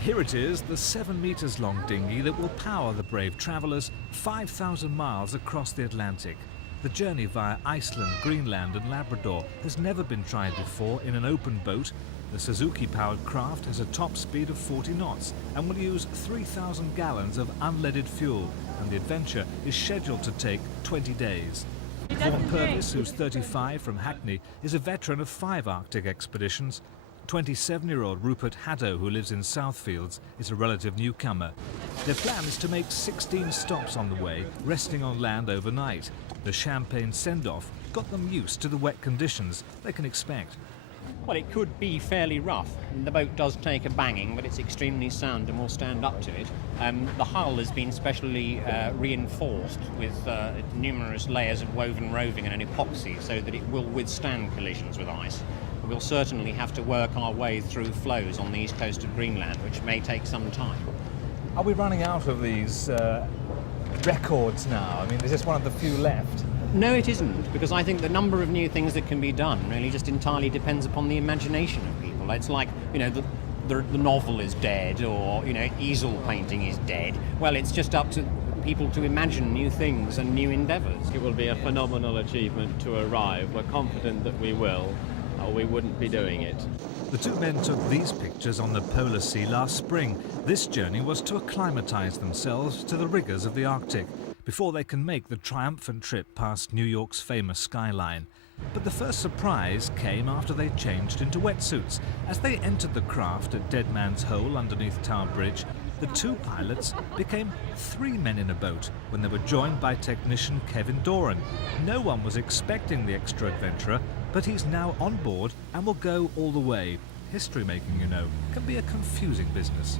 Here it is, the 7 meters long dinghy that will power the brave travellers 5,000 miles across the Atlantic. The journey via Iceland, Greenland and Labrador has never been tried before in an open boat. The Suzuki-powered craft has a top speed of 40 knots and will use 3,000 gallons of unleaded fuel, and the adventure is scheduled to take 20 days. Vaughan Purvis, who's 35 from Hackney, is a veteran of 5 Arctic expeditions. 27-year-old Rupert Haddo, who lives in Southfields, is a relative newcomer. Their plan is to make 16 stops on the way, resting on land overnight. The champagne send-off got them used to the wet conditions they can expect. Well, it could be fairly rough. The boat does take a banging, but it's extremely sound and will stand up to it. The hull has been specially reinforced with numerous layers of woven roving and an epoxy so that it will withstand collisions with ice. We'll certainly have to work our way through floes on the east coast of Greenland, which may take some time. Are we running out of these records now? I mean, there's just one of the few left. No, it isn't, because I think the number of new things that can be done really just entirely depends upon the imagination of people. It's like, you know, the novel is dead, or, you know, easel painting is dead. Well, it's just up to people to imagine new things and new endeavours. It will be a phenomenal achievement to arrive. We're confident that we will, or we wouldn't be doing it. The two men took these pictures on the polar sea last spring. This journey was to acclimatise themselves to the rigours of the Arctic before they can make the triumphant trip past New York's famous skyline. But the first surprise came after they changed into wetsuits. As they entered the craft at Dead Man's Hole underneath Tower Bridge, the two pilots became 3 men in a boat when they were joined by technician Kevin Doran. No one was expecting the extra adventurer, but he's now on board and will go all the way. History making, you know, can be a confusing business.